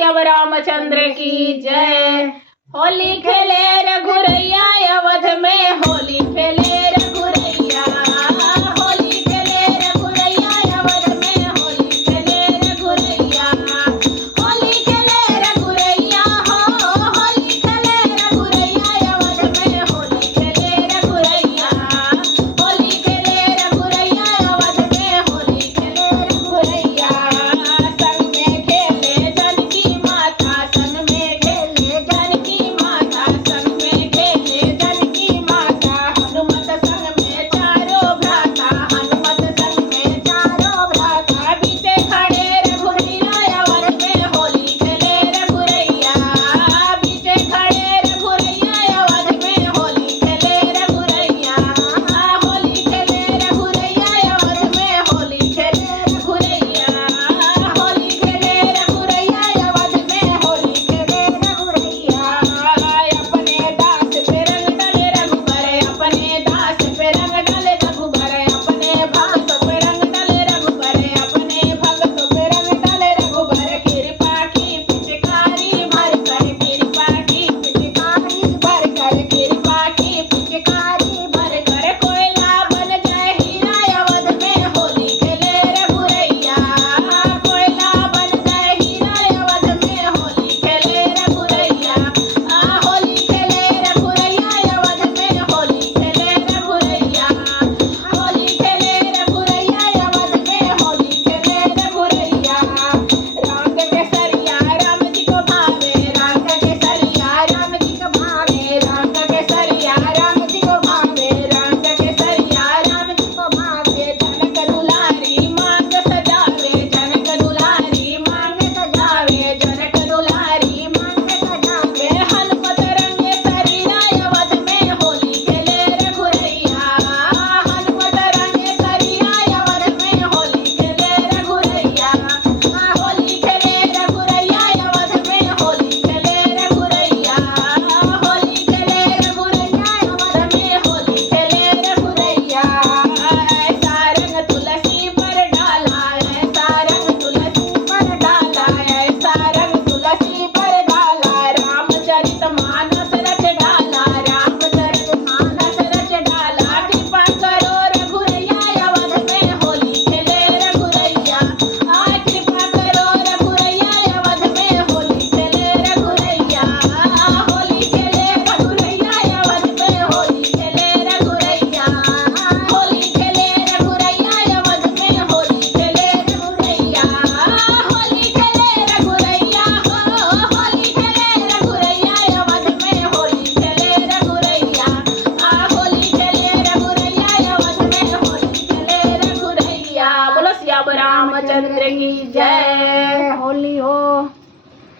श्याम रामचंद्र की जय। होली खेले रघुरैया अवध में, होली खेले रघुरैया, होली खेले रघुरैया अवध में, होली खेले रघुरैया, होली खेले रघुरैया हो, होली खेले रघुरैया अवध में, होली खेले रघुरैया, होली खेले रघुरैया अवध में, होली खेले रघुरैया। संग में खेले जानकी माता, संग में खेले जानकी माता, संग में खेले जानकी माता, हनुमत संग में चारों भ्राता, हनुमत संग में चारों भ्राता, बीचे खड़े रघुरैया अवध में, होली खेले रघुरैया, बीचे खड़े रघुरैया अवध में, होली खेले रघुरैया, होली खेले रघुरैया अवध में, होली खेले रघुरैया, होली खेले रघुरैया अवध में, होली खेले रघुरैया। अपने दास पे रंग डाले रघुबर, अपने दास पे रंग डाले रघुबर, अपने भक्त पे रंग डाले रघुबर, अपने भक्त पे रंग डाले रघुबर, कृपा की पिचकारी भर कर, कृपा की पिचकारी भर कर, कृपा की पिचकारी भर कर, कोयला बन जाए हीरा अवध में, होली खेले रघुरैया, कोयला बन जाए हीरा अवध में, होली खेले रघुरैया, होली खेले रघुरैया अवध में, होली खेले रघुरैया, होली खेले रघुरैया अवध में, होली खेले रघुरैया। रंग केसरिया राम जी को भावे, रंग केसरिया राम जी को भावे, रंग केसरिया राम जी को भावे, रंग केसरिया राम जी को भावे, जनक दुलारी मांग सजावे, जनक दुलारी मांग सजावे, जनक दुलारी मांग सजावे, हनुमत रंगे सरिया अवध में, होली खेले रघुरैया, हनुमत रंगे सरिया अवध में, होली खेले रघुरैया, होली खेले रघुरैया अवध में, होली खेले रघुरैया, होली खेले रघुरैया अवध में, होली खेले रघुरैया। ऐसा रंग तुलसी पर डाला, ऐसा रंग तुलसी पर डाला, ऐसा रंग तुलसी पर डाला, रामचरित मानस रच डाला, रामचरित मानस रच डाला, कृपा करो रघुरैया अवध में, होली खेले रघुरैया, कृपा करो रघुरैया अवध में, होली खेले रघुरैया, होली खेले रघुरैया अवध में, होली खेले रघुरैया, होली खेले रघुरैया अवध में, होली खेले रघुरैया, होली खेले रघुरैया हो, होली खेले रघुरैया अवध में, होली खेले रघुरैया, होली खेले रघुरैया अवध में, होली खेले रघुरैया। बोलो श्याम रामचंद्र की जय। होली हो।